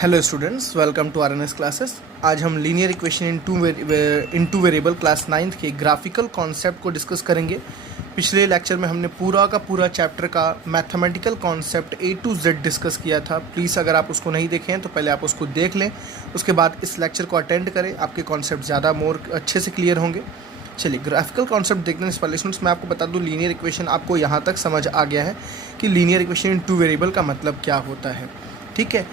Hello students, welcome to RNS classes. आज हम linear equation in two variable class 9th के graphical concept को discuss करेंगे। पिछले लेक्चर में हमने पूरा का पूरा चैप्टर का mathematical concept A to Z discuss किया था। प्लीज़ अगर आप उसको नहीं देखे हैं तो पहले आप उसको देख लें, उसके बाद इस लेक्चर को अटेंड करें, आपके कॉन्सेप्ट ज़्यादा अच्छे से क्लियर होंगे। चलिए, ग्राफिकल कॉन्सेप्ट देखने से पहले स्टूडेंट्स मैं आपको बता दूँ, लीनियर इक्वेशन आपको यहाँ तक समझ आ गया है कि linear equation in two variable का मतलब क्या होता है। ठीक है,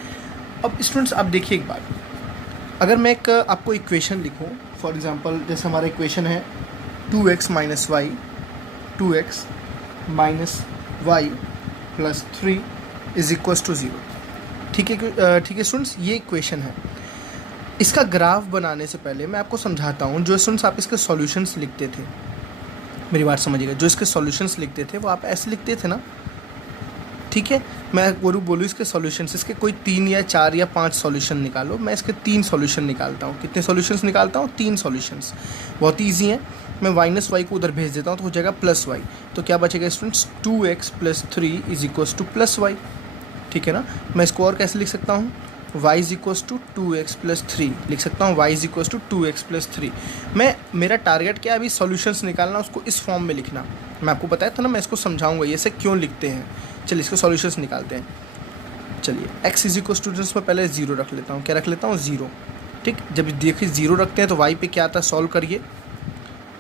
अब स्टूडेंट्स आप देखिए एक बात, अगर मैं एक आपको इक्वेशन लिखूं, फॉर एग्जांपल जैसे हमारा इक्वेशन है 2x minus y 2x minus y plus 3 is equals to 0। ठीक है स्टूडेंट्स, ये इक्वेशन है। इसका ग्राफ बनाने से पहले मैं आपको समझाता हूँ। जो स्टूडेंट्स आप इसके सॉल्यूशंस लिखते थे, मेरी बात समझिएगा, जो इसके सॉल्यूशंस लिखते थे वो आप ऐसे लिखते थे ना। ठीक है, मैं बोलूँ इसके सॉल्यूशंस, इसके कोई 3 या 4 या 5 सॉल्यूशन निकालो। मैं इसके 3 सॉल्यूशन निकालता हूँ। कितने सॉल्यूशंस निकालता हूँ? 3 सॉल्यूशंस। बहुत ईजी है। मैं माइनस वाई को उधर भेज देता हूँ तो हो जाएगा प्लस वाई। तो क्या बचेगा students? 2x plus 3 is equals to plus y. ठीक है ना। मैं इसको और कैसे लिख सकता हूँ? y is equals to 2x plus 3 लिख सकता हूँ। y is equals to 2x plus 3। मेरा टारगेट क्या है? अभी सॉल्यूशंस निकालना, उसको इस फॉर्म में लिखना। मैं आपको बताया था ना, मैं इसको समझाऊंगा ये से क्यों लिखते हैं। चलिए इसके सॉल्यूशंस निकालते हैं। चलिए, x इज इक्वल स्टूडेंट्स में पहले 0 रख लेता हूँ। क्या रख लेता हूँ? 0। ठीक, जब देखिए 0 रखते हैं तो y पे क्या आता है? सॉल्व करिए।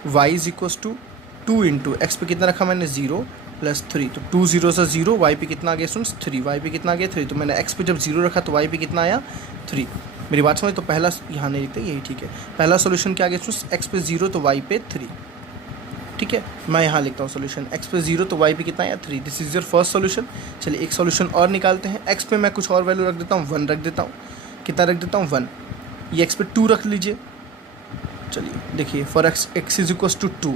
y is equals to 2 into x पे कितना रखा मैंने? 0 प्लस 3। तो 2 0 से 0, y पे कितना आ गया स्टूडेंट्स? 3। y पे कितना आ गया? 3। तो मैंने x पे जब 0 रखा तो y पे कितना आया? 3। मेरी बात समझ? तो पहला यहाँ नहीं लिखते, यही ठीक है। पहला सोल्यूशन क्या आ गया स्टूडेंट्स? x पे 0 तो y पे 3। ठीक है, मैं यहाँ लिखता हूँ सोल्यूशन, x पे 0 तो y पे कितना आया? 3। This is your first solution. चलिए एक सोल्यूशन और निकालते हैं। x पे मैं कुछ और वैल्यू रख देता हूँ, 1 रख देता हूँ। कितना रख देता हूँ? 1। ये x पे 2 रख लीजिए। चलिए देखिए, for x is equals to 2,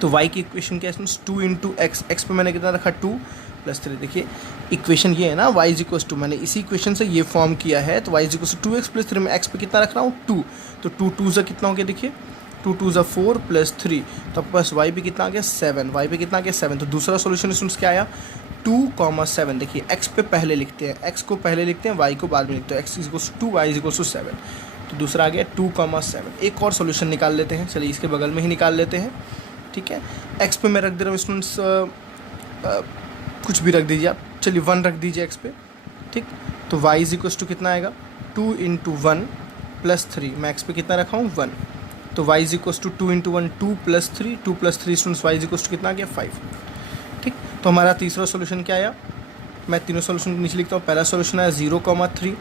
तो y की इक्वेशन क्या है? 2 इंटू एक्स पे मैंने कितना रखा? 2 प्लस 3। देखिए इक्वेशन ये है ना, y इज इक्वल्स टू, मैंने इसी इक्वेशन से ये फॉर्म किया है। तो y is equals to 2x plus 3 में x पे कितना रख रहा हूँ? 2। तो 2 2 से कितना हो गया? देखिए 2 2 4 प्लस 3, तो बस y पे कितना आ गया? 7। y पे कितना आ गया? 7। तो दूसरा सोल्यूशन स्टूडेंट्स क्या आया? 2,7। देखिए x पे पहले लिखते हैं, x को पहले लिखते हैं, y को बाद में लिखते हैं। x is equals to 2, y is equals to 7। तो दूसरा आ गया 2,7। एक और सोल्यूशन निकाल लेते हैं। चलिए इसके बगल में ही निकाल लेते हैं। ठीक है, x पे मैं रख दे रहा हूँ स्टूडेंट्स, कुछ भी रख दीजिए आप। चलिए 1 रख दीजिए x पे। ठीक, तो y इज इक्वल्स टू कितना आएगा? 2 इंटू 1 प्लस 3। मैं x पे कितना रखा हूँ? 1। तो y is equals to 2 into 1 2 plus 3, 2 plus 3 स्टूडेंट्स y इज इक्वल्स टू कितना आ गया? 5। ठीक, तो हमारा तीसरा सोल्यूशन क्या आया? मैं तीनों सोल्यूशन नीचे लिखता हूँ। पहला सोल्यूशन आया 0,3,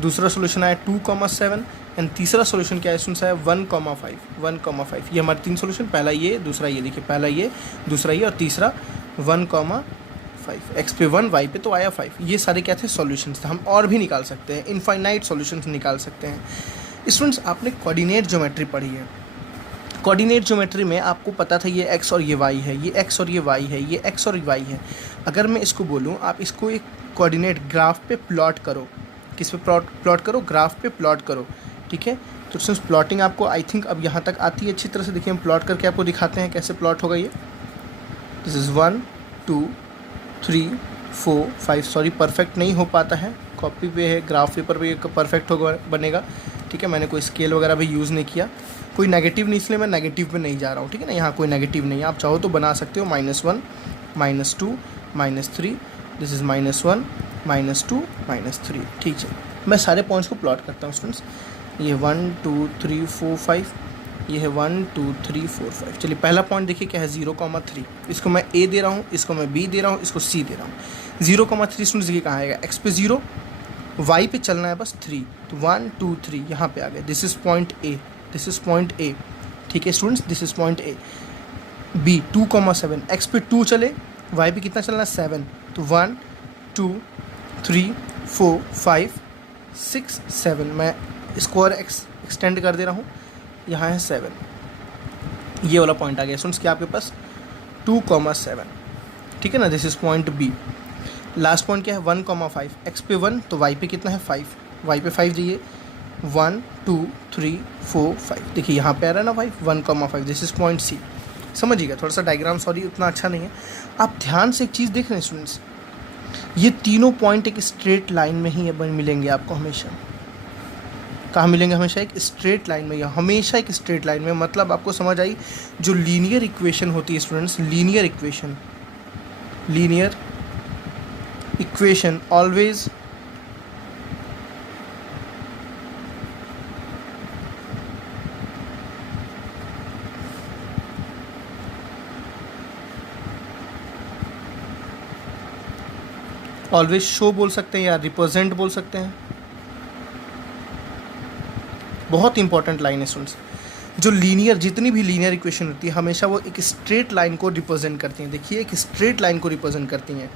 दूसरा सोल्यूशन आया 2,7 एंड तीसरा सोल्यूशन क्या है स्टूडेंट्स? आया 1,5। 1,5। ये हमारे 3 सोल्यूशन, पहला ये, दूसरा ये। देखिए पहला ये, दूसरा ये और तीसरा 1,5। x पे 1, y पे तो आया 5। ये सारे क्या थे? सॉल्यूशंस थे। हम और भी निकाल सकते हैं, इनफाइनाइट सॉल्यूशंस निकाल सकते हैं। स्टूडेंट्स आपने कोऑर्डिनेट ज्योमेट्री पढ़ी है। कोऑर्डिनेट ज्योमेट्री में आपको पता था ये x और ये y है, ये x और ये y है, ये x और y है। अगर मैं इसको बोलूँ, आप इसको एक कोऑर्डिनेट ग्राफ पे प्लॉट करो। किस पे प्लॉट करो? ग्राफ पे प्लॉट करो। ठीक है, तो सिंस प्लॉटिंग आपको आई थिंक अब यहाँ तक आती है अच्छी तरह से। देखिए हम प्लॉट करके आपको दिखाते हैं कैसे प्लॉट होगा ये। This is 1 2 3 4 5। सॉरी, परफेक्ट नहीं हो पाता है, कॉपी पे है, ग्राफ पेपर पे परफेक्ट होगा, बनेगा। ठीक है, मैंने कोई स्केल वगैरह भी यूज़ नहीं किया, कोई नेगेटिव नहीं, इसलिए मैं नेगेटिव पे नहीं जा रहा हूँ। ठीक है ना, यहाँ कोई नेगेटिव नहीं है, आप चाहो तो बना सकते हो। -1 -2 -3, दिस इज़ -1 -2 -3। ठीक है, मैं सारे पॉइंट्स को प्लॉट करता हूँ स्टूडेंट्स। ये 1 2 3 4 5, ये है 1 2 3 4 5। चलिए पहला पॉइंट देखिए क्या है? 0,3। इसको मैं a दे रहा हूँ, इसको मैं b दे रहा हूँ, इसको c दे रहा हूँ। 0,3 स्टूडेंट्स ये कहाँ आएगा? x पे 0, y पे चलना है बस 3, तो 1 2 3 यहाँ पे आ गया। This is point a, this is point a। ठीक है students, this is point a। b 2,7, x पे 2 चले, y पे कितना चलना है? 7। तो 1 2 3 4 5 6 7। मैं इसको और एक्सटेंड कर दे रहा हूँ, यहाँ है 7। ये वाला पॉइंट आ गया स्टूडेंट्स क्या आपके पास? 2,7। ठीक है ना, this is point B. Last point क्या है? 1,5। एक्स पे 1 तो वाई पे कितना है? 5। वाई पे 5 जाइए, 1 2 3 4 5। देखिए यहाँ पे आ रहा है ना 5, 1,5। This is point C. समझिएगा, थोड़ा सा डायग्राम सॉरी उतना अच्छा नहीं है। आप ध्यान से एक चीज़ देख रहे हैं स्टूडेंट्स, ये तीनों पॉइंट एक स्ट्रेट लाइन में ही मिलेंगे आपको हमेशा। कहाँ मिलेंगे? हमेशा एक स्ट्रेट लाइन में, या हमेशा एक स्ट्रेट लाइन में। मतलब आपको समझ आई, जो लीनियर इक्वेशन होती है students, linear equation always always show बोल सकते हैं या रिप्रेजेंट बोल सकते हैं। बहुत इंपॉर्टेंट लाइन है स्टूडेंट्स। जो लीनियर, जितनी भी लीनियर इक्वेशन होती है हमेशा वो एक स्ट्रेट लाइन को रिप्रेजेंट करती हैं। देखिए, एक स्ट्रेट लाइन को रिप्रेजेंट करती हैं।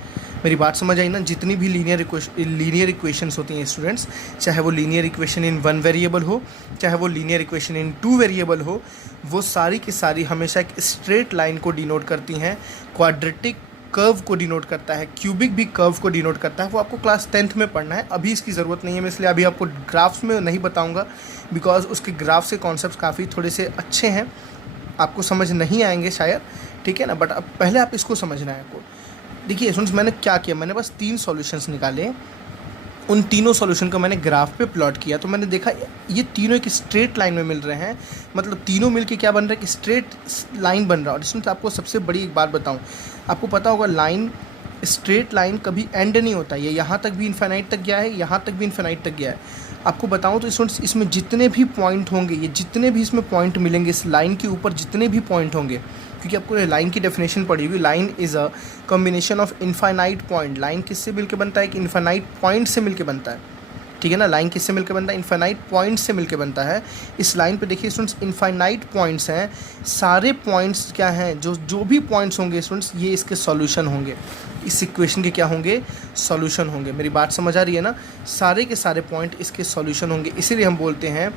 मेरी बात समझ आई ना? जितनी भी लीनियर इक्वेशंस होती हैं स्टूडेंट्स, चाहे वो लीनियर इक्वेशन इन 1 वेरिएबल हो, चाहे वो लीनियर इक्वेशन इन 2 वेरिएबल हो, वो सारी की सारी हमेशा एक स्ट्रेट लाइन को डिनोट करती हैं। क्वाड्रेटिक कर्व को डिनोट करता है, क्यूबिक भी कर्व को डिनोट करता है। वो आपको क्लास 10th में पढ़ना है, अभी इसकी ज़रूरत नहीं है। मैं इसलिए अभी आपको ग्राफ्स में नहीं बताऊंगा, बिकॉज उसके ग्राफ्स के कॉन्सेप्ट्स काफ़ी थोड़े से अच्छे हैं, आपको समझ नहीं आएंगे शायद, ठीक है ना। बट अब पहले आप इसको समझना है आपको। देखिए स्टूडेंट्स, मैंने क्या किया, मैंने बस 3 सॉल्यूशंस निकाले, उन तीनों सॉल्यूशन को मैंने ग्राफ पे प्लॉट किया, तो मैंने देखा ये तीनों एक स्ट्रेट लाइन में मिल रहे हैं। मतलब तीनों मिलके क्या बन रहा है कि स्ट्रेट लाइन बन रहा है। और इसमें तो आपको सबसे बड़ी एक बात बताऊं, आपको पता होगा लाइन, स्ट्रेट लाइन कभी एंड नहीं होता। ये यहाँ तक भी इन्फिनाइट तक गया है, यहाँ तक भी इन्फिनाइट तक गया है। आपको बताऊं तो स्टूडेंट्स, इसमें जितने भी पॉइंट होंगे, ये जितने भी इसमें पॉइंट मिलेंगे, इस लाइन के ऊपर जितने भी पॉइंट होंगे, क्योंकि आपको लाइन की डेफिनेशन पड़ी हुई, line is a combination of infinite point. Line किससे मिलकर बनता है? कि इनफाइनाइट पॉइंट से मिलकर बनता है, ठीक है ना। लाइन किससे मिलकर बनता है? इनफाइनाइट पॉइंट से मिलकर बनता है। इस लाइन पे देखिए स्टूडेंट्स, इनफाइनाइट पॉइंट्स हैं, सारे पॉइंट्स क्या हैं, जो भी पॉइंट्स होंगे स्टूडेंट्स, ये इसके सॉल्यूशन होंगे, इस इक्वेशन के क्या होंगे? सॉल्यूशन होंगे। मेरी बात समझ आ रही है ना? सारे के सारे पॉइंट इसके सॉल्यूशन होंगे। इसीलिए हम बोलते हैं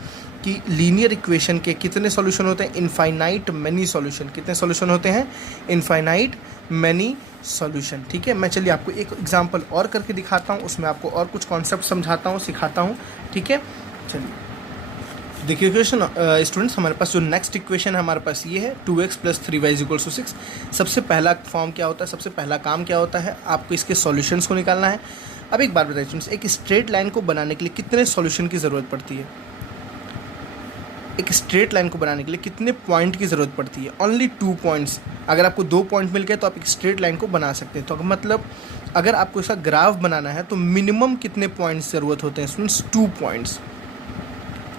कि लीनियर इक्वेशन के कितने सॉल्यूशन होते हैं? Infinite many solution. कितने सॉल्यूशन होते हैं? इनफाइनाइट मैनी सॉल्यूशन, ठीक है। मैं चलिए आपको एक एग्जांपल और करके दिखाता हूँ, उसमें आपको और कुछ कॉन्सेप्ट समझाता हूँ, सिखाता हूँ, ठीक है। चलिए देखिए इक्वेशन स्टूडेंट्स, हमारे पास जो नेक्स्ट इक्वेशन है हमारे पास ये है 2x + 3y = 6। सबसे पहला फॉर्म क्या होता है, सबसे पहला काम क्या होता है? आपको इसके सॉल्यूशंस को निकालना है। अब एक बात बताइए स्टूडेंट्स, एक स्ट्रेट लाइन को बनाने के लिए कितने सॉल्यूशन की ज़रूरत पड़ती है? एक स्ट्रेट लाइन को बनाने के लिए कितने पॉइंट की ज़रूरत पड़ती है? Only 2 points. अगर आपको 2 पॉइंट मिल गए तो आप एक स्ट्रेट लाइन को बना सकते हैं। तो मतलब अगर आपको इसका ग्राफ बनाना है तो मिनिमम कितने पॉइंट्स ज़रूरत होते हैं स्टूडेंट्स? 2 पॉइंट्स।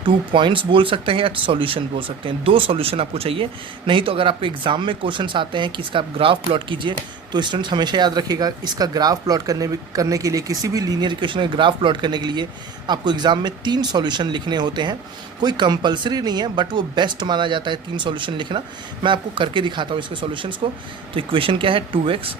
2 पॉइंट्स बोल सकते हैं या सॉल्यूशन बोल सकते हैं, 2 सॉल्यूशन आपको चाहिए। नहीं तो अगर आपको एग्जाम में क्वेश्चंस आते हैं कि इसका आप ग्राफ प्लॉट कीजिए, तो स्टूडेंट्स हमेशा याद रखिएगा, इसका ग्राफ प्लॉट करने के लिए, किसी भी लीनियर इक्वेशन का ग्राफ प्लॉट करने के लिए आपको एग्जाम में 3 सॉल्यूशन लिखने होते हैं। कोई कंपलसरी नहीं है, बट वो बेस्ट माना जाता है 3 सॉल्यूशन लिखना। मैं आपको करके दिखाता हूँ इसके सॉल्यूशंस को। तो इक्वेशन क्या है? 2x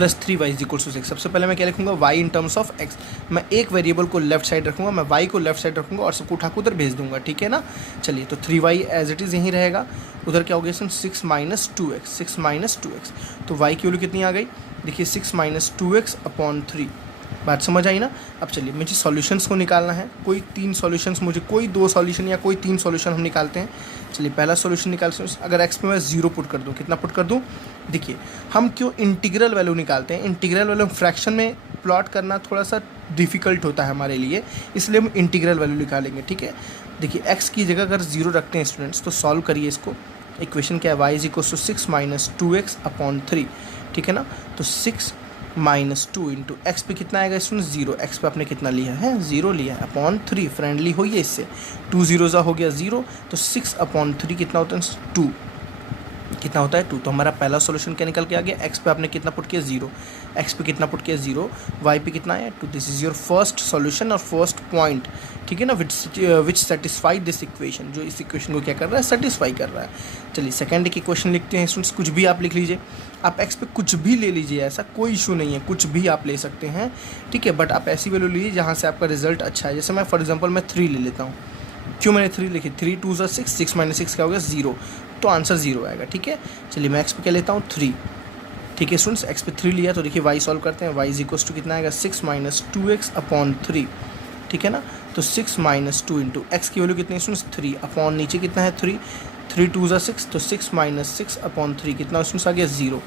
+ 3y = 6। सबसे पहले मैं क्या लिखूंगा? y in terms of x। मैं एक वेरिएबल को लेफ्ट साइड रखूंगा, मैं y को लेफ्ट साइड रखूंगा और सबको उठा के उधर भेज दूंगा, ठीक है ना। चलिए, तो 3y एज इट इज़ यहीं रहेगा। उधर क्या हो गया? 6 - 2x, 6 - 2x। तो y की वैल्यू कितनी आ गई? देखिए 6 - 2x/3। बात समझ आई ना? अब चलिए, मुझे सॉल्यूशंस को निकालना है। कोई 3 सॉल्यूशंस, मुझे कोई 2 सॉल्यूशन या कोई 3 सॉल्यूशन हम निकालते हैं। चलिए, पहला सॉल्यूशन निकालते हैं। अगर x पे मैं 0 पुट कर दूं, कितना पुट कर दूं? देखिए, हम क्यों इंटीग्रल वैल्यू निकालते हैं? इंटीग्रल वैल्यू फ्रैक्शन में प्लॉट करना थोड़ा सा डिफ़िकल्ट होता है हमारे लिए, इसलिए हम इंटीग्रल वैल्यू निकालेंगे, ठीक है। देखिए, x की जगह अगर 0 रखते हैं स्टूडेंट्स, तो सॉल्व करिए इसको। इक्वेशन क्या है? y = 6 - 2x/3, ठीक है ना। तो 6 - 2 इंटू एक्स पे कितना आएगा स्टूडेंट? 0। एक्स पे आपने कितना लिया है? 0 लिया है, /3। फ्रेंडली होइए इससे, 2 ज़ीरोज़ हो गया 0। तो 6/3 कितना होता है? 2। कितना होता है? 2। तो हमारा पहला सॉल्यूशन क्या निकल के आ गया? एक्स पे आपने कितना पुट किया? 0। एक्स पे कितना पुट किया? 0। वाई पे कितना है? 2। This is your first solution और फर्स्ट पॉइंट, ठीक है ना, विच सेटिस्फाई दिस इक्वेशन। जो इस इक्वेशन को क्या कर रहा है? सेटिस्फाई कर रहा है। चलिए, सेकंड एक इक्वेशन लिखते हैं स्टूडेंट्स। कुछ भी आप लिख लीजिए, आप एक्स पे कुछ भी ले लीजिए, ऐसा कोई इशू नहीं है, कुछ भी आप ले सकते हैं, ठीक है। बट आप ऐसी वैल्यू लीजिए जहाँ से आपका रिजल्ट अच्छा है। जैसे मैं फॉर एग्जाम्पल मैं 3 ले लेता हूँ। क्यों मैंने 3 लिखी? 3 × 2 = 6, 6 - 6 क्या हो गया? 0। तो आंसर 0 आएगा, ठीक है। चलिए, मैं एक्स पे क्या लेता हूँ? 3, ठीक है स्टूडेंट्स। एक्स पे 3 लिया, तो देखिए वाई सॉल्व करते हैं। वाई = कितना आएगा? 6 - 2x/3, ठीक है ना। तो 6 - 2 इंटू एक्स की वैल्यू कितनी है स्टूडेंट्स? 3 अपॉन नीचे कितना है? 3 × 2 = 6, तो 6 - 6/3 कितना स्टूडेंट्स आ गया? 0।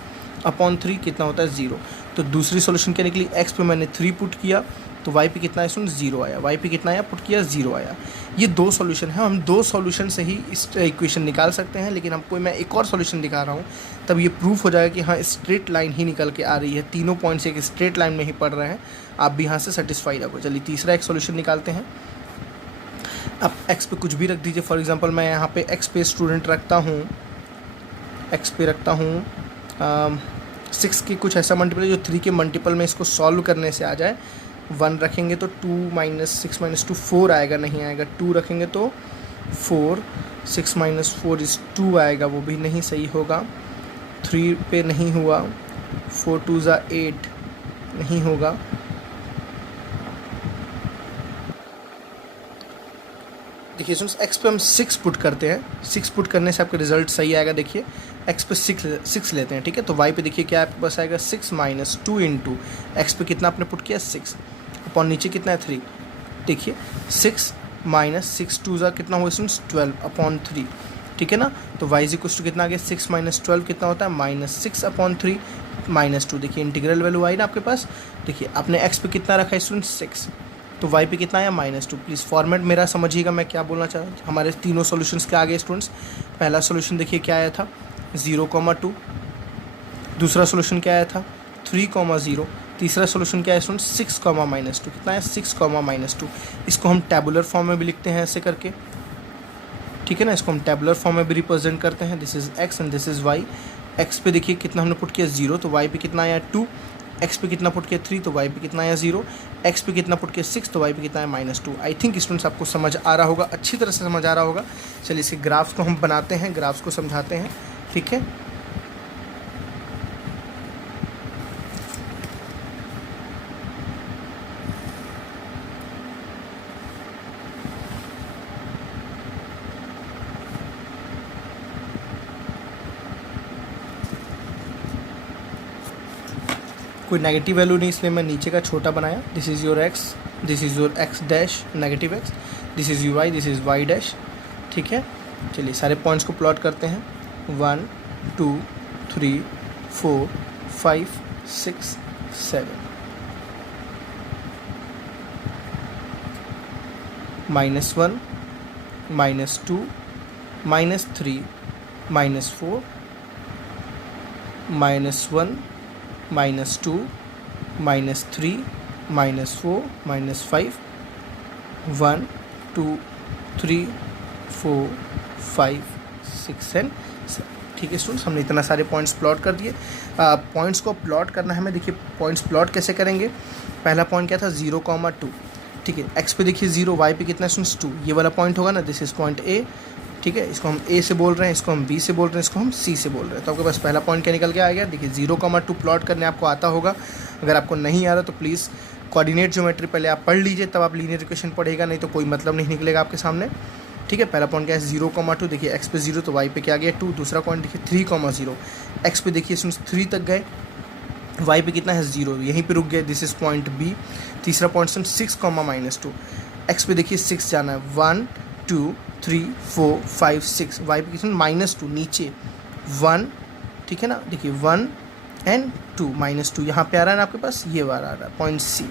अपॉन 3 कितना होता है 0। तो दूसरी सोल्यूशन क्या निकली, x पे मैंने 3 पुट किया तो y पे कितना है स्टूडेंट 0 आया, y पे कितना आया पुट किया 0 आया। ये दो सॉल्यूशन है, हम दो सॉल्यूशन से ही इस इक्वेशन निकाल सकते हैं, लेकिन हमको मैं एक और सॉल्यूशन दिखा रहा हूँ तब ये प्रूफ हो जाएगा कि हाँ स्ट्रेट लाइन ही निकल के आ रही है, तीनों पॉइंट्स एक स्ट्रेट लाइन में ही पड़ रहे हैं, आप भी यहाँ से सेटिस्फाइड हो। चलिए तीसरा एक सॉल्यूशन निकालते हैं। अब x पे कुछ भी रख दीजिए, फॉर एग्जांपल मैं यहाँ पे x पे स्टूडेंट रखता हूँ, x पे रखता हूँ 6 के कुछ ऐसा मल्टीपल जो 3 के मल्टीपल में इसको सॉल्व करने से आ जाए। 1 रखेंगे तो 2 - 6 - 2 4 आएगा, नहीं आएगा। 2 रखेंगे तो 4, 6 - 4 इज़ 2 आएगा, वो भी नहीं सही होगा। 3 पे नहीं हुआ, 4 2 ज़ा 8 नहीं होगा। देखिए स्टूडेंट्स x पे हम 6 पुट करते हैं, 6 पुट करने से आपका रिजल्ट सही आएगा। देखिए x पे 6 लेते हैं, ठीक है। तो y पे देखिए क्या आपके पास आएगा 6 - 2 इंटू x पे कितना आपने पुट किया 6 अपॉन नीचे कितना है 3। देखिए 6 - 6 2 ज़ा कितना हुआ स्टूडेंट्स 12 अपॉन 3, ठीक है ना। तो y इज इक्वल टू कितना आ गया 6 - 12 कितना होता है -6 अपॉन 3 -2। देखिए इंटीग्रल वैल्यू आई ना आपके पास। देखिए आपने x पे कितना रखा है स्टूडेंट्स 6, तो y पे कितना आया -2। प्लीज़ फॉर्मेट मेरा समझिएगा मैं क्या बोलना चाह रहा हूँ। हमारे तीनों सॉल्यूशंस क्या आ गए स्टूडेंट्स। पहला सॉल्यूशन देखिए क्या आया था 0,2, दूसरा सॉल्यूशन क्या आया था 3,0, तीसरा सॉल्यूशन क्या है स्टूडेंट्स 6, -2 कितना है 6, -2। इसको हम टैबुलर फॉर्म में भी लिखते हैं ऐसे करके, ठीक है ना। इसको हम टैबुलर फॉर्म में भी रिप्रेजेंट करते हैं। This is x and this is y। x पे देखिए कितना हमने पुट किया 0, तो y पे कितना आया 2, x पे कितना पुट किया 3, तो y पे कितना आया 0, x पे कितना पुट किया 6, तो y पे कितना आया -2। आई थिंक स्टूडेंट्स आपको समझ आ रहा होगा, अच्छी तरह से समझ आ रहा होगा। चलिए इसके ग्राफ्स को हम बनाते हैं, ग्राफ्स को समझाते हैं, ठीक है। कोई नेगेटिव वैल्यू नहीं, इसलिए मैं नीचे का छोटा बनाया। This is your x, this is your x dash negative x, this is you y, this is y dash, ठीक है। चलिए सारे पॉइंट्स को प्लॉट करते हैं। 1 2 3 4 5 6 7 -1 -2 -3 -4 -1 -2 -3 -4 -5 1 2 3 4 5 6 एंड 7, ठीक है स्टूडेंट्स। हमने इतना सारे पॉइंट्स प्लॉट कर दिए। पॉइंट्स को प्लॉट करना है हमें। देखिए पॉइंट्स प्लॉट कैसे करेंगे। पहला पॉइंट क्या था 0,2, ठीक है। x पे देखिए 0, y पे कितना स्टूडेंट्स 2, ये वाला पॉइंट होगा ना, दिस इज पॉइंट A, ठीक है। इसको हम A से बोल रहे हैं, इसको हम B से बोल रहे हैं, इसको हम C से बोल रहे हैं। तो आपके पास पहला पॉइंट क्या निकल के आ गया। देखिए 0,2 प्लॉट करने आपको आता होगा। अगर आपको नहीं आ रहा तो प्लीज़ कोऑर्डिनेट ज्योमेट्री पहले आप पढ़ लीजिए, तब आप लीनियर इक्वेशन पढ़ेगा, नहीं तो कोई मतलब नहीं निकलेगा आपके सामने, ठीक है। पहला पॉइंट क्या है 0,2, देखिए x पे 0 तो y पे क्या गया 2। दूसरा पॉइंट देखिए 3,0, x पे देखिए इसमें 3 तक गए, y पे कितना है 0, यहीं पे रुक गए, दिस इज पॉइंट B। तीसरा पॉइंट 6, -2, x पे देखिए 6 जाना है, 1 2 3 4 5 6, y पे कितना -2 नीचे 1, ठीक है ना। देखिए 1 एंड 2 -2 यहाँ पे आ रहा है ना आपके पास, ये वाला आ रहा है पॉइंट C।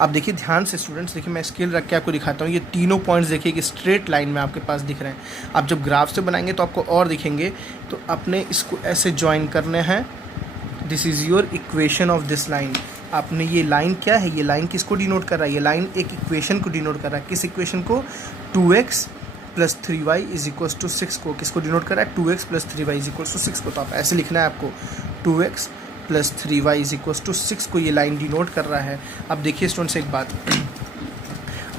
अब देखिए ध्यान से स्टूडेंट्स, देखिए मैं स्केल रख के आपको दिखाता हूँ। ये तीनों पॉइंट्स देखिए कि स्ट्रेट लाइन में आपके पास दिख रहे हैं। आप जब ग्राफ से बनाएंगे तो आपको और दिखेंगे, तो आपने इसको ऐसे ज्वाइन करने हैं। This is your equation of this line. आपने ये लाइन क्या है, ये लाइन किसको डिनोट कर रहा है, ये लाइन एक इक्वेशन को डिनोट कर रहा है। किस इक्वेशन को, 2x + 3y = 6 को किसको डिनोट कर रहा है, 2x + 3y = 6 को। तो आप ऐसे लिखना है आपको, 2x + 3y = 6 को ये लाइन डिनोट कर रहा है। अब देखिए स्टूडेंट्स एक बात,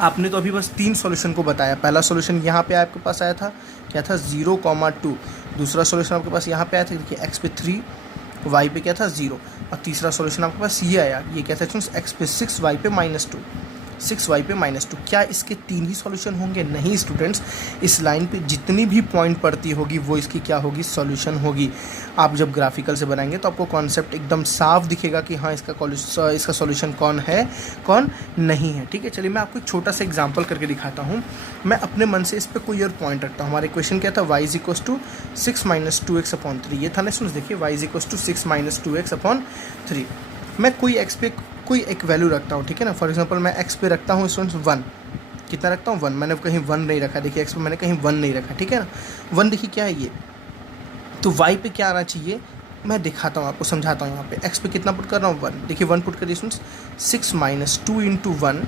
आपने तो अभी बस 3 सॉल्यूशन को बताया। पहला सॉल्यूशन यहाँ पे आपके पास आया था, क्या था 0,2। दूसरा सॉल्यूशन आपके पास यहाँ पे आया था, देखिए x पे 3, y पे क्या था 0। और तीसरा सॉल्यूशन आपके पास ये आया, ये क्या था स्टूडेंट्स, x पे 6, y पे -2। 6y पे -2। क्या इसके 3 ही सॉल्यूशन होंगे? नहीं स्टूडेंट्स, इस लाइन पे जितनी भी पॉइंट पड़ती होगी वो इसकी क्या होगी? सॉल्यूशन होगी। आप जब ग्राफिकल से बनाएंगे तो आपको कॉन्सेप्ट एकदम साफ दिखेगा कि हाँ इसका सॉल्यूशन कौन है कौन नहीं है। ठीक है, चलिए मैं आपको एक छोटा सा एग्जांपल करके दिखाता हूँ। मैं अपने मन से इस पर कोई और पॉइंट रखता हूँ। हमारा क्वेश्चन क्या था? y = 6 - 2x/3। ये था ना स्टूडेंट्स, देखिए y = 6 - 2x/3। मैं कोई x पे कोई एक वैल्यू रखता हूँ, ठीक है ना। फॉर एग्जांपल मैं x पे रखता हूँ स्टूडेंट्स 1। कितना रखता हूँ? 1। मैंने कहीं 1 नहीं रखा, देखिए x पे मैंने कहीं 1 नहीं रखा, ठीक है ना। 1 देखिए क्या है ये, तो y पे क्या आना चाहिए मैं दिखाता हूँ आपको, समझाता हूँ। यहाँ पे x पे कितना पुट कर रहा हूँ? 1। देखिए 1 पुट करिए स्टूडेंट्स, 6 - 2 ×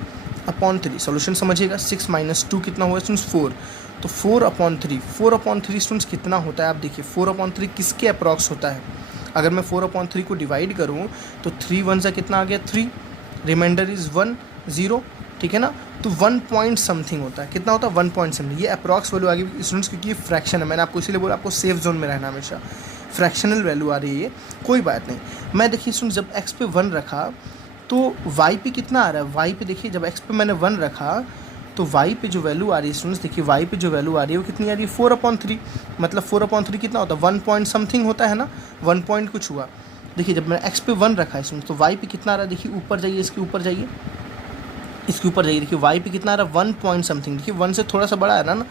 1/3। सॉल्यूशन समझिएगा, 6 - 2 कितना हुआ स्टूडेंट्स? 4। तो 4/3, 4/3 स्टूडेंट्स कितना होता है? आप देखिए 4/3 किसके अप्रॉक्स होता है? अगर मैं 4/3 को डिवाइड करूँ तो 3 1 सा कितना आ गया? 3। रिमाइंडर इज़ 1 0, ठीक है ना। तो 1 पॉइंट समथिंग होता है। कितना होता है? 1 पॉइंट समथिंग। ये अप्रॉक्स वैल्यू आ गई स्टूडेंट्स, क्योंकि ये फ्रैक्शन है। मैंने आपको इसीलिए बोला आपको सेफ जोन में रहना हमेशा। फ्रैक्शनल वैल्यू आ रही है, कोई बात नहीं। मैं देखिए स्टूडेंट्स जब x पे 1 रखा तो y पे कितना आ रहा है? y पे देखिए जब x पे मैंने 1 रखा तो y पे जो वैल्यू आ रही है स्टूडेंट्स, देखिए y पे जो वैल्यू आ रही है वो कितनी आ रही है? 4/3। मतलब 4/3 कितना होता है? 1 पॉइंट समथिंग होता है ना, 1 पॉइंट कुछ हुआ। देखिए जब मैंने x पे 1 रखा है स्टूडेंट्स तो y पे कितना आ रहा है? देखिए ऊपर जाइए, इसके ऊपर जाइए, इसके ऊपर जाइए, देखिए y पे कितना आ रहा है? 1 पॉइंट समथिंग। देखिए 1 से थोड़ा सा बड़ा है ना।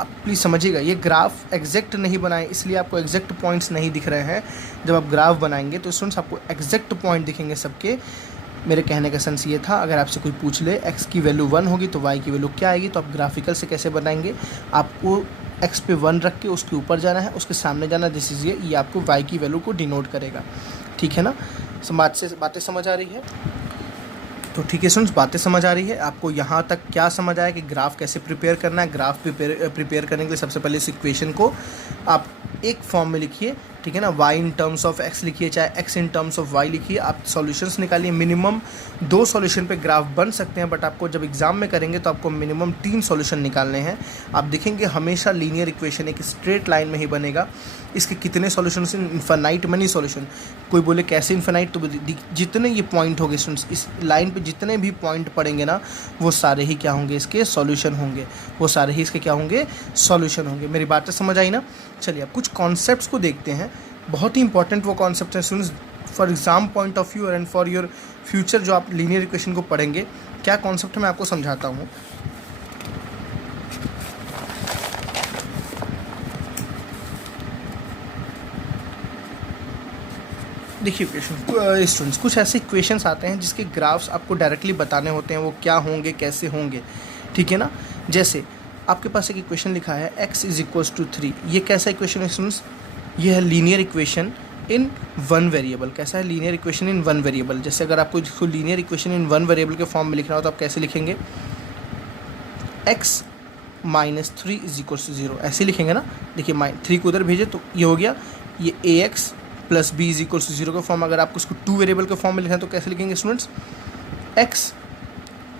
आप प्लीज़ समझिएगा, ये ग्राफ एग्जैक्ट नहीं बनाए, इसलिए आपको एग्जैक्ट पॉइंट्स नहीं दिख रहे हैं। जब आप ग्राफ बनाएंगे तो स्टूडेंट्स आपको एग्जैक्ट पॉइंट दिखेंगे सबके। मेरे कहने का सेंस ये था, अगर आपसे कोई पूछ ले x की वैल्यू 1 होगी तो y की वैल्यू क्या आएगी, तो आप ग्राफिकल से कैसे बनाएंगे? आपको x पे 1 रख के उसके ऊपर जाना है, उसके सामने जाना, दिस इज ये आपको y की वैल्यू को डिनोट करेगा। ठीक है ना, बातें समझ आ रही है? तो ठीक है स्टूडेंट्स, बातें समझ आ रही है आपको? यहाँ तक क्या समझ आया कि ग्राफ कैसे प्रिपेयर करना है? ग्राफ प्रिपेयर करने के लिए सबसे पहले इस इक्वेशन को आप एक फॉर्म में लिखिए, ठीक है ना। y in terms of x लिखिए, चाहे x in terms of y लिखिए। आप सॉल्यूशंस निकालिए। मिनिमम 2 सॉल्यूशन पे ग्राफ बन सकते हैं, बट आपको जब एग्जाम में करेंगे तो आपको मिनिमम 3 सॉल्यूशन निकालने हैं। आप देखेंगे हमेशा लीनियर इक्वेशन एक स्ट्रेट लाइन में ही बनेगा। इसके कितने सॉल्यूशन? Infinite money solution. कोई बोले कैसे इन्फिनाइट? तो जितने ये पॉइंट होंगे स्टूडेंट्स, इस लाइन पे जितने भी पॉइंट पड़ेंगे ना, वो सारे ही क्या होंगे? इसके सॉल्यूशन होंगे। वो सारे ही इसके क्या होंगे? सॉल्यूशन होंगे। मेरी बातें समझ आई ना? चलिए अब कुछ कॉन्सेप्ट्स को देखते हैं। बहुत ही इंपॉर्टेंट वो कॉन्सेप्ट है students for exam point of view and for your future. जो आप लीनियर इक्वेशन को पढ़ेंगे, क्या कॉन्सेप्ट है मैं आपको समझाता हूँ। देखिए स्टूडेंट्स, कुछ ऐसे इक्वेशंस आते हैं जिसके ग्राफ्स आपको डायरेक्टली बताने होते हैं वो क्या होंगे, कैसे होंगे, ठीक है ना। जैसे आपके पास एक इक्वेशन लिखा है x = 3। ये कैसा इक्वेशन है स्टूडेंट्स? ये है लीनियर इक्वेशन इन 1 वेरिएबल। कैसा है? लीनियर इक्वेशन इन 1 वेरिएबल। जैसे अगर आपको इसको लीनियर इक्वेशन इन 1 वेरिएबल के फॉर्म में लिखना हो तो आप कैसे लिखेंगे? x - 3 = 0, ऐसे लिखेंगे ना। देखिए 3 को उधर भेजे तो ये हो गया, ये ax + b = 0 का फॉर्म। अगर आपको उसको 2 वेरिएबल के फॉर्म में लिखना है तो कैसे लिखेंगे स्टूडेंट्स? x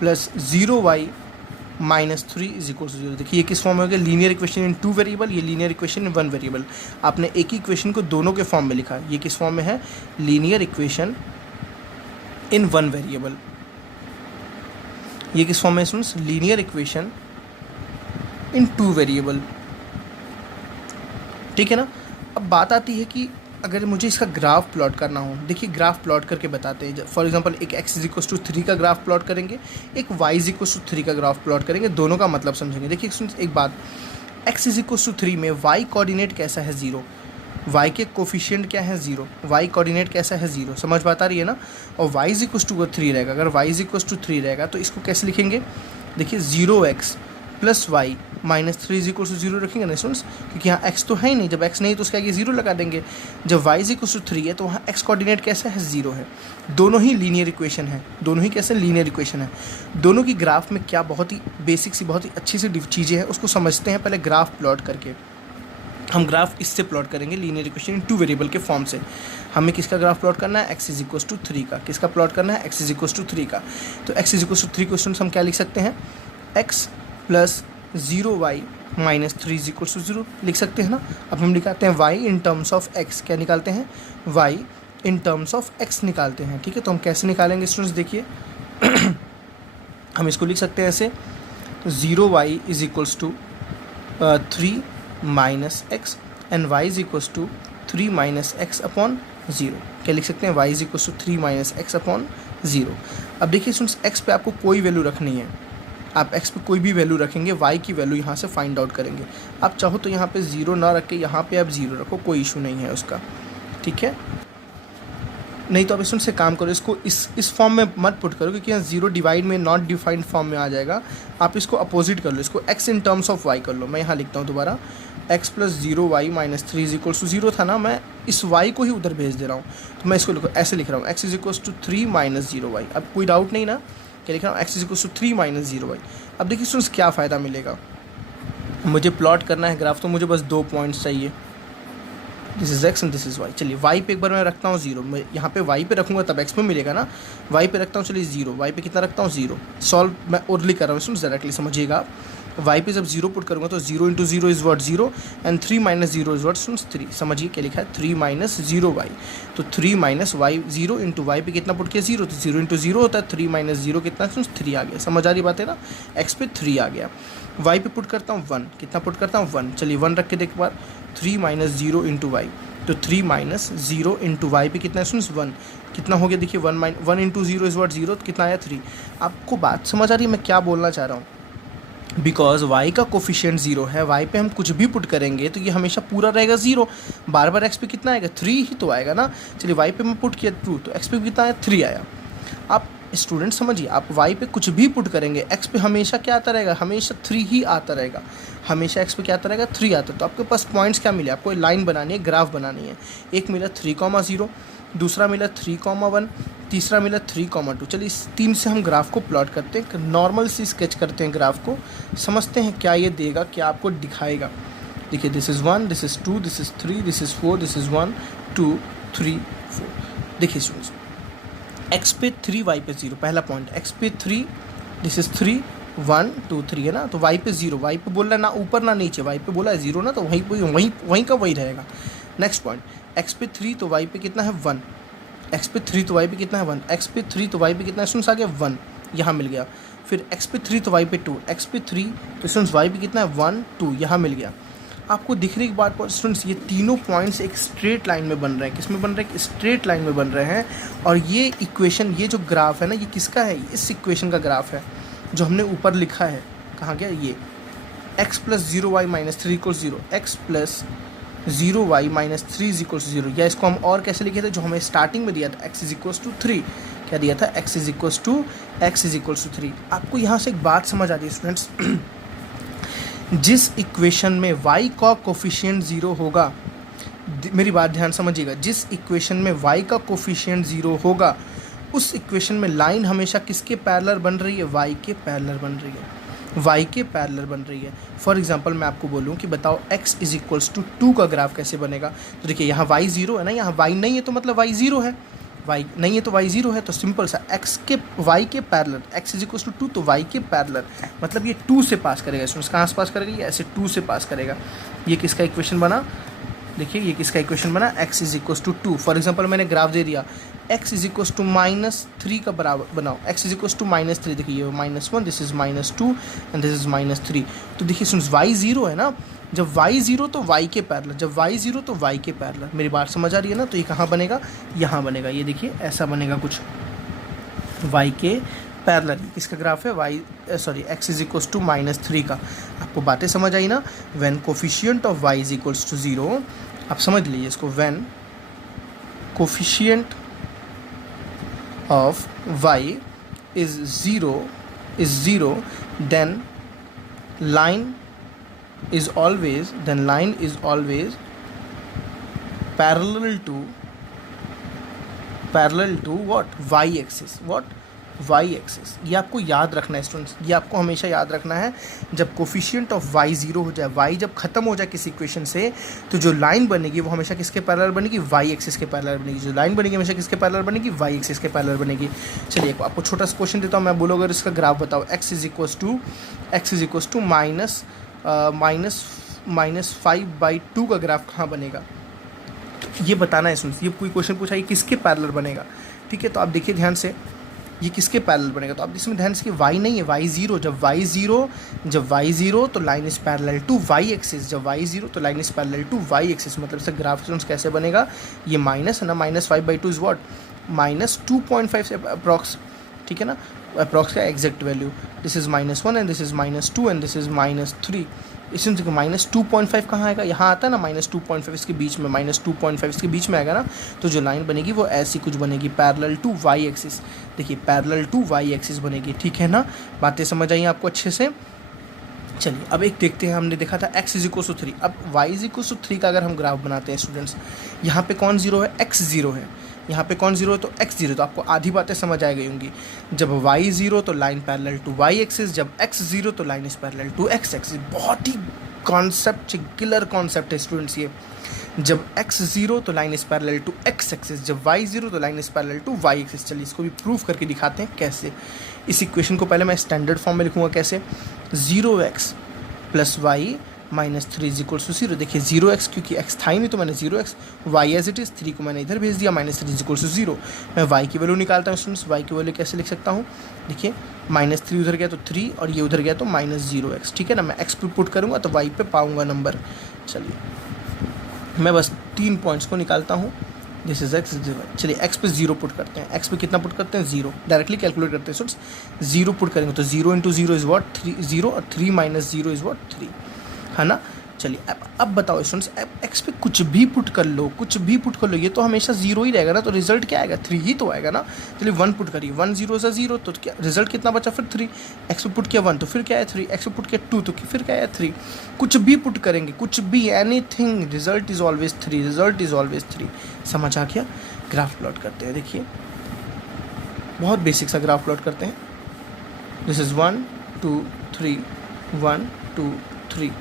+ 0y - 3 = 0। देखिए ये किस फॉर्म में हो गया? लीनियर इक्वेशन इन 2 वेरिएबल, ये लीनियर इक्वेशन इन 1 वेरिएबल। आपने एक ही इक्वेशन को दोनों के फॉर्म में लिखा। ये किस फॉर्म में है? लीनियर इक्वेशन इन 1 वेरिएबल। ये किस फॉर्म में स्टूडेंट्स? लीनियर इक्वेशन इन 2 वेरिएबल, ठीक है ना। अब बात आती है कि अगर मुझे इसका ग्राफ प्लॉट करना हो, देखिए ग्राफ प्लॉट करके बताते हैं। फॉर एग्जांपल एक x = 3 का ग्राफ प्लॉट करेंगे, एक y = 3 का ग्राफ प्लॉट करेंगे, दोनों का मतलब समझेंगे। देखिए एक बात, x = 3 में y कोऑर्डिनेट कैसा है? 0। y के कोफिशिएंट क्या है? 0। y कोऑर्डिनेट कैसा है? 0। समझ बात आ रही है ना। और y = 3 रहेगा। अगर y = 3 रहेगा तो इसको कैसे लिखेंगे? देखिए 0x + y - 3 = 0 रखेंगे ना स्टूडेंट्स, क्योंकि यहाँ x तो है ही नहीं। जब x नहीं तो उसके आगे 0 लगा देंगे। जब y = 3 है तो वहाँ x कोऑर्डिनेट कैसा है? 0 है। दोनों ही लीनियर इक्वेशन है। दोनों ही कैसे? लीनियर इक्वेशन है। दोनों की ग्राफ में क्या बहुत ही बेसिक सी, बहुत ही अच्छी सी चीज़ें हैं, उसको समझते हैं पहले ग्राफ प्लॉट करके। हम ग्राफ इससे प्लॉट करेंगे लीनियर इक्वेशन इन 2 वेरिएबल के फॉर्म से। हमें किसका ग्राफ प्लॉट करना है? x = 3 का। किसका प्लॉट करना है? x = 3 का। तो x = 3 क्वेश्चन हम क्या लिख सकते हैं? x + 0y - 3 = 0 लिख सकते हैं ना। अब हम निकालते हैं y in terms of x। क्या निकालते हैं? y in terms of x निकालते हैं, ठीक है। तो हम कैसे निकालेंगे स्टूडेंट्स? देखिए हम इसको लिख सकते हैं ऐसे 0y is equals to 3 minus x and y is equals to 3 minus x upon 0। क्या लिख सकते हैं, y is equals to 3 minus x upon 0। अब देखिए स्टूडेंट्स, x पे आपको कोई वैल्यू रखनी है, आप x पे कोई भी वैल्यू रखेंगे, y की वैल्यू यहाँ से फाइंड आउट करेंगे। आप चाहो तो यहाँ पे 0 ना रख के यहाँ पे आप 0 रखो, कोई इशू नहीं है उसका, ठीक है। नहीं तो आप इसमें से काम करो, इसको इस फॉर्म में मत पुट करो क्योंकि यहाँ 0 डिवाइड में नॉट डिफाइंड फॉर्म में आ जाएगा। आप इसको अपोजिट कर लो, इसको x in terms of y कर लो। मैं यहाँ लिखता हूँ दोबारा, x plus 0y minus 3 is equals to 0 था ना, मैं इस y को ही उधर भेज दे रहा हूँ, तो मैं इसको ऐसे लिख रहा हूँ, x is equals to 3 minus 0y। अब कोई डाउट नहीं ना, क्या लिख रहा हूँ, x is equals to 3 minus 0y। अब देखिए स्टूडेंट्स क्या फ़ायदा मिलेगा, मुझे प्लॉट करना है ग्राफ, तो मुझे बस 2 पॉइंट्स चाहिए, this is x and this is y। चलिए y पे एक बार मैं रखता हूँ 0, मैं यहाँ पे y पे रखूँगा तब x पे मिलेगा ना, y पे रखता हूँ, चलिए 0, y पे कितना रखता हूँ 0। सॉल्व मैं ओरली कर रहा हूँ इसमें, डायरेक्टली समझिएगा आप। y पे जब 0 पुट करूँगा तो 0 into 0 is what 0 and 3 minus 0 is what students 3। समझिए क्या लिखा है, 3 माइनस 0y, तो 3 माइनस y 0 इंटू y पे कितना पुट किया 0, तो 0 इंटू 0 होता है 3 माइनस 0 कितना स्टूडेंट्स 3 आ गया। समझ आ रही बात है ना, x पे 3 आ गया। y पे पुट करता हूँ 1, कितना पुट करता हूँ 1, चलिए 1 रख के देख बार, 3 माइनस 0 इंटू वाई, तो 3 माइनस 0 इंटू वाई पे कितना है स्टूडेंट्स 1, कितना हो गया देखिए 1 इंटू 0 इज़ व्हाट 0, तो कितना आया 3। आपको बात समझ आ रही है मैं क्या बोलना चाह रहा हूँ, बिकॉज y का कोफिशिएंट 0 है, y पे हम कुछ भी पुट करेंगे तो ये हमेशा पूरा रहेगा 0, बार बार x पे कितना आएगा 3 ही तो आएगा ना। चलिए y पे मैं पुट किया 2, तो x पे कितना आया 3 आया। आप स्टूडेंट समझिए, आप y पे कुछ भी पुट करेंगे x पे हमेशा क्या आता रहेगा, हमेशा 3 ही आता रहेगा, हमेशा x पे क्या आता रहेगा 3 आता है। तो आपके पास पॉइंट्स क्या मिले, आपको लाइन बनानी है, ग्राफ बनानी है। एक मिला 3,0, दूसरा मिला 3,1, तीसरा मिला 3,2। चलिए इस 3 से हम ग्राफ को प्लॉट करते हैं, नॉर्मल सी स्केच करते हैं ग्राफ को, समझते हैं क्या ये देगा, क्या आपको दिखाएगा। देखिए this is 1, this is 2, this is 3, this is 4, this is 1 2 3 4। देखिए स्टूडेंट्स, x पे 3, y पे 0, पहला पॉइंट x पे 3, दिस इज़ 3 1 2 3 है ना, तो y पे 0, y पे बोल रहा है ना ऊपर ना नीचे, y पे बोला है 0 ना, तो वहीं का वही रहेगा। नेक्स्ट पॉइंट x पे 3 तो y पे कितना है 1, x पे 3 तो y पे कितना है 1, x पे 3 तो y पे कितना है स्टूडेंट्स आ गया 1, यहाँ मिल गया। फिर x पे 3 तो y पे 2, x पे 3 तो स्टूडेंट्स y पे कितना है 1 2, यहाँ मिल गया। आपको दिख रही बात पर स्टूडेंट्स, ये तीनों पॉइंट्स एक स्ट्रेट लाइन में बन रहे हैं। किस में बन रहे हैं, स्ट्रेट लाइन में बन रहे हैं। और ये इक्वेशन, ये जो ग्राफ है ना, ये किसका है, इस इक्वेशन का ग्राफ है जो हमने ऊपर लिखा है। कहाँ गया ये, x plus 0y minus 3 equals 0, x plus 0y minus 3 is equals 0। या इसको हम और कैसे लिखे थे, जो हमें स्टार्टिंग में दिया था, x इज इक्वल्स टू 3। क्या दिया था, x इज इक्वल्स टू 3। आपको यहाँ से एक बात समझ आ रही है स्टूडेंट्स, जिस इक्वेशन में y का कोफिशिएंट 0 होगा, मेरी बात ध्यान समझिएगा, जिस इक्वेशन में y का कोफिशिएंट 0 होगा, उस इक्वेशन में लाइन हमेशा किसके पैरेलल बन रही है, y के पैरेलल बन रही है, y के पैरेलल बन रही है। फॉर एग्जांपल मैं आपको बोलूँ कि बताओ x इज इक्वल्स टू 2 का ग्राफ कैसे बनेगा। तो देखिए यहाँ y 0 है ना, यहाँ y नहीं है तो मतलब y 0 है, y नहीं है तो y 0 है, तो सिंपल सा x के y के parallel, x is equals to 2 तो y के पैरेलल, मतलब ये 2 से पास करेगा। स्टूडेंट्स कहाँ से पास करेगा, ये ऐसे 2 से पास करेगा। ये किसका इक्वेशन बना, देखिए ये किसका इक्वेशन बना, x is equals to 2। For example मैंने ग्राफ दे दिया, x इज इक्वल्स टू -3 का बराबर बनाओ, x इज इक्वल्स टू -3, देखिए ये -1, this is -2 and this is -3। तो देखिए सुन, y 0 है ना, जब y 0 तो y के पैरेलल, जब y 0 तो y के पैरेलल। मेरी बात समझ आ रही है ना, तो ये कहाँ बनेगा, यहाँ बनेगा। ये देखिए ऐसा बनेगा कुछ, y के पैरेलल। किसका ग्राफ है, x इज इक्वल्स टू -3 का। आपको बातें समझ आई ना। When coefficient of y is equals to 0, आप समझ लीजिए इसको, when coefficient of y is 0 then line is always parallel to what, y axis, what, y axis। ये आपको याद रखना है स्टूडेंट्स, ये आपको हमेशा याद रखना है। जब कोफिशिएंट ऑफ y 0 हो जाए, y जब खत्म हो जाए किसी इक्वेशन से, तो जो लाइन बनेगी वो हमेशा किसके पैरेलल बनेगी, y एक्सिस के पैरेलल बनेगी। जो लाइन बनेगी हमेशा किसके पैरेलल बनेगी, y एक्सिस के पैरेलल बनेगी। चलिए आपको छोटा सा क्वेश्चन देता हूँ, मैं बोलो अगर इसका ग्राफ बताओ, x इज इक्वल्स टू -5/2 का ग्राफ कहाँ बनेगा, ये बताना है स्टूडेंट्स। ये कोई क्वेश्चन पूछा, ये किसके पैरेलल बनेगा, ठीक है। तो आप देखिए ध्यान से, ये किसके पैरेलल बनेगा? तो आप इसमें ध्यान से कि y नहीं है, y ज़ीरो। जब y ज़ीरो तो line is parallel to y axis, जब y ज़ीरो तो line is parallel to y axis. मतलब से ग्राफ कैसे बनेगा? ये माइनस है ना, -5/2 इज व्हाट? -2.5 से अप्रॉक्स, ठीक है ना, अप्रॉक्स का exact value. This is -1 and this is -2 and this is -3। इसमें -2.5 कहाँ आएगा? यहाँ आता है ना -2.5, इसके बीच में -2.5 इसके बीच में आएगा ना। तो जो लाइन बनेगी वो ऐसी कुछ बनेगी, पैरेलल टू वाई एक्सिस। देखिए पैरेलल टू वाई एक्सिस बनेगी, ठीक है ना। बातें समझ आई आपको अच्छे से? चलिए अब एक देखते हैं, हमने देखा था x = 3। अब y = 3 का अगर हम ग्राफ बनाते हैं स्टूडेंट्स, यहाँ पे कौन जीरो है? x ज़ीरो है। यहाँ पे कौन जीरो है? तो x ज़ीरो। तो आपको आधी बातें समझ आ गई होंगी। जब y ज़ीरो तो line parallel to y axis, जब x ज़ीरो तो line is parallel to x axis. बहुत ही कॉन्सेप्ट, किलर कॉन्सेप्ट है स्टूडेंट्स ये। जब x ज़ीरो तो line is parallel to x axis, जब y ज़ीरो तो line is parallel to y axis. चलिए इसको भी प्रूफ करके दिखाते हैं कैसे। इस इक्वेशन को पहले मैं स्टैंडर्ड फॉर्म में लिखूँगा कैसे? 0x + y -3 = 0। देखिए 0x, क्योंकि x था ही नहीं तो मैंने 0x, y as it is, 3 को मैंने इधर भेज दिया, -3 = 0। मैं y की वैल्यू निकालता हूँ स्टूडेंट्स। y की वैल्यू कैसे लिख सकता हूँ? देखिए -3 उधर गया तो 3 और ये उधर गया तो -0x, ठीक है ना। मैं x पे पुट करूँगा तो y पे पाऊँगा नंबर। चलिए मैं बस 3 पॉइंट्स को निकालता हूँ। दिस इज x, चलिए x पे 0 पुट करते हैं। x पे कितना पुट करते हैं? 0। डायरेक्टली कैलकुलेट करते हैं स्टूडेंट्स। 0 पुट करेंगे तो 0 × 0 इज़ व्हाट? 3, 0, और 3 - 0 इज़ व्हाट? 3, है ना। चलिए अब बताओ स्टूडेंट्स, अब x पे कुछ भी पुट कर लो, कुछ भी पुट कर लो, ये तो हमेशा 0 ही रहेगा ना। तो रिजल्ट क्या आएगा? 3 ही तो आएगा ना। चलिए 1 पुट करिए, 1 0 सा 0, तो क्या रिजल्ट कितना बचा? फिर 3। x पे पुट किया 1 तो फिर क्या है? 3। x पे पुट किया 2 तो फिर क्या है? 3। कुछ भी पुट करेंगे, कुछ भी, anything, result is always 3, result is always 3। समझ आ गया? ग्राफ प्लॉट करते हैं। देखिए बहुत बेसिक सा ग्राफ प्लॉट करते हैं। This is 1 2 3, 1 2 3,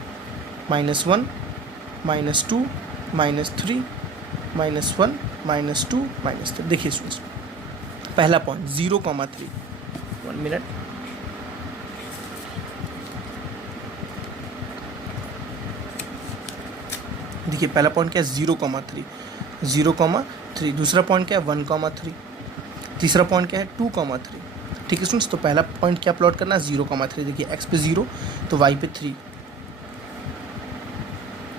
-1 -2 -3 -1 -2 -3। देखिए स्टूडेंट्स, पहला पॉइंट 0,3। 1 मिनट। देखिए पहला पॉइंट क्या है? 0,3, 0,3। दूसरा पॉइंट क्या है? 1,3। तीसरा पॉइंट क्या है? 2,3। ठीक है स्टूडेंट्स, तो पहला पॉइंट क्या प्लॉट करना है? 0,3। देखिए x पे 0 तो y पे 3,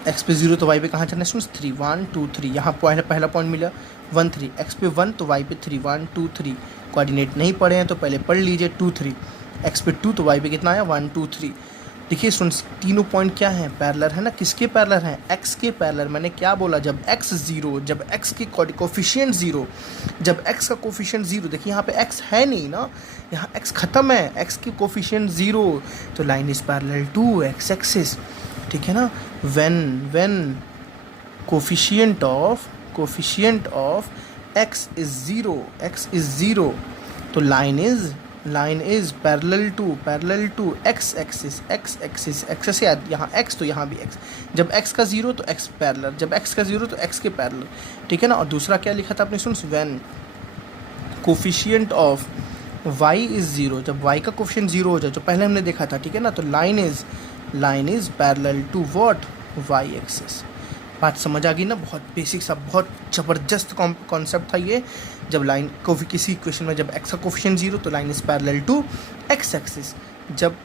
x पे 0 तो y पे कहाँ चलना है स्टूडेंट्स? 3, 1 2 3। यहाँ पहला पॉइंट मिला 1 3। x पे 1 तो y पे 3, 1 2 3। कोऑर्डिनेट नहीं पढ़े हैं तो पहले पढ़ लीजिए। 2 3। x पे 2 तो y पे कितना आया? 1 2 3। देखिए स्टूडेंट्स, तीनों पॉइंट क्या हैं? पैरेलल है ना। किसके पैरेलल हैं? x के पैरेलल। मैंने क्या बोला? जब x 0, जब x के कोफिशिएंट 0, जब x का कोफिशिएंट 0। देखिए यहाँ पे x है नहीं ना, यहाँ x खत्म है, x की कोफिशिएंट 0, तो line is parallel to x axis, ठीक है ना। when coefficient of x is 0, तो line is parallel to x axis याद, यहाँ x तो यहाँ भी x। जब x का 0 तो x पैरेलल, जब x का 0 तो x के पैरेलल, ठीक है ना। और दूसरा क्या लिखा था आपने students? When coefficient of y is 0, जब y का कोफिशिएंट 0 हो जाए, जो पहले हमने देखा था, ठीक है ना। तो line is parallel to what? y axis. बात समझ आ गई ना? बहुत बेसिक सा, बहुत ज़बरदस्त कॉन्सेप्ट था ये। जब लाइन को किसी इक्वेशन में जब x का कोफिशिएंट 0 तो line is parallel to x axis, जब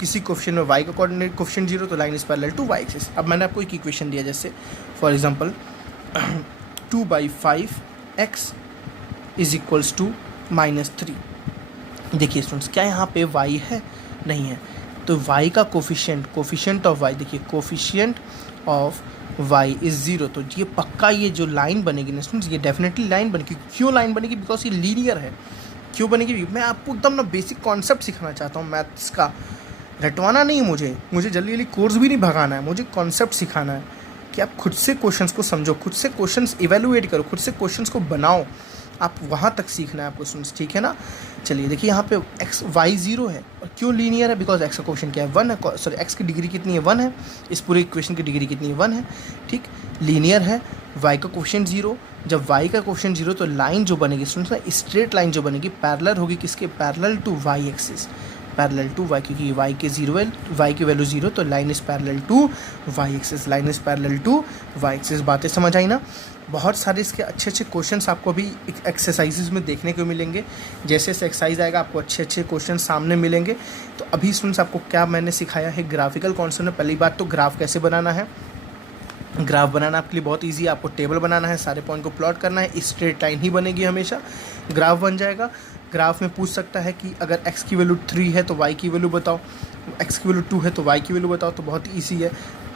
किसी कोफिशिएंट में y का कोऑर्डिनेट कोफिशिएंट 0 तो line is parallel to y axis. अब मैंने आपको एक इक्वेशन दिया, जैसे for example 2/5 x is equals to -3। देखिए स्टूडेंट्स, क्या यहाँ पे y है? नहीं है। तो y का कोफिशिएंट ऑफ y, देखिए कोफिशिएंट ऑफ y इज़ 0, तो ये पक्का, ये जो लाइन बनेगी ना स्टूडेंट्स, ये डेफिनेटली लाइन बनेगी। क्यों लाइन बनेगी? बिकॉज ये लीनियर है। क्यों बनेगी? मैं आपको एकदम ना बेसिक कॉन्सेप्ट सिखाना चाहता हूँ मैथ्स का। रटवाना नहीं मुझे जल्दी कोर्स भी नहीं भगाना है, मुझे कॉन्सेप्ट सिखाना है कि आप खुद से क्वेश्चंस को समझो, खुद से क्वेश्चंस इवेलुएट करो, खुद से क्वेश्चंस को बनाओ। आप वहाँ तक सीखना है आपको स्टूडेंट्स, ठीक है ना। चलिए देखिए यहाँ पे y 0 है, और क्यों लीनियर है? बिकॉज x का कोफिशिएंट क्या है? 1 है। सॉरी, x की डिग्री कितनी है? 1 है। इस पूरे इक्वेशन की डिग्री कितनी है? 1 है। ठीक, लीनियर है। y का कोफिशिएंट 0, जब y का कोफिशिएंट 0 तो लाइन जो बनेगी स्टूडेंट्स ना, स्ट्रेट लाइन जो बनेगी पैरेलल होगी किसके? Parallel to y axis, parallel to y, क्योंकि वाई के जीरो है, वाई की वैल्यू जीरो, तो line is parallel to y axis, line is parallel to y axis. बातें समझ आई ना? बहुत सारे इसके अच्छे अच्छे क्वेश्चंस आपको अभी एक्सरसाइजेज में देखने को मिलेंगे। जैसे जैसे एक्सरसाइज आएगा आपको अच्छे अच्छे क्वेश्चन सामने मिलेंगे। तो अभी स्टूडेंट्स आपको क्या मैंने सिखाया है, ग्राफिकल कॉन्सेप्ट में पहली बात तो ग्राफ कैसे बनाना है। ग्राफ बनाना आपके लिए बहुत इजी है, आपको टेबल बनाना है, सारे पॉइंट को प्लॉट करना है, स्ट्रेट लाइन ही बनेगी हमेशा, ग्राफ बन जाएगा। ग्राफ में पूछ सकता है कि अगर x की वैल्यू 3 है तो y की वैल्यू बताओ, x की वैल्यू 2 है तो y की वैल्यू बताओ। तो बहुत ईजी है,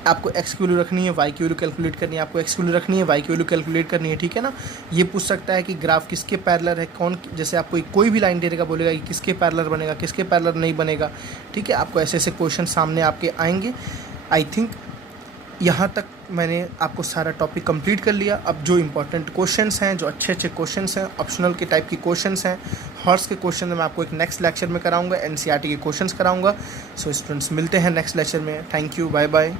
आपको x की वैल्यू रखनी है, y की वैल्यू कैलकुलेट करनी है, आपको x की वैल्यू रखनी है, y की वैल्यू कैलकुलेट करनी है, ठीक है ना। ये पूछ सकता है कि ग्राफ किसके पैरेलल है, कौन, जैसे आपको कोई भी लाइन दे देगा, बोलेगा कि किसके पैरेलल बनेगा, किसके पैरेलल नहीं बनेगा, ठीक है। आपको ऐसे ऐसे क्वेश्चन सामने आपके आएंगे। आई थिंक यहाँ तक मैंने आपको सारा टॉपिक कंप्लीट कर लिया। अब जो इंपॉर्टेंट क्वेश्चंस हैं, जो अच्छे अच्छे क्वेश्चंस हैं, ऑप्शनल के टाइप की क्वेश्चंस हैं, हॉर्स के क्वेश्चन मैं आपको एक नेक्स्ट लेक्चर में कराऊंगा, एनसीईआरटी के क्वेश्चंस कराऊंगा। सो स्टूडेंट्स मिलते हैं नेक्स्ट लेक्चर में। Thank you, bye bye.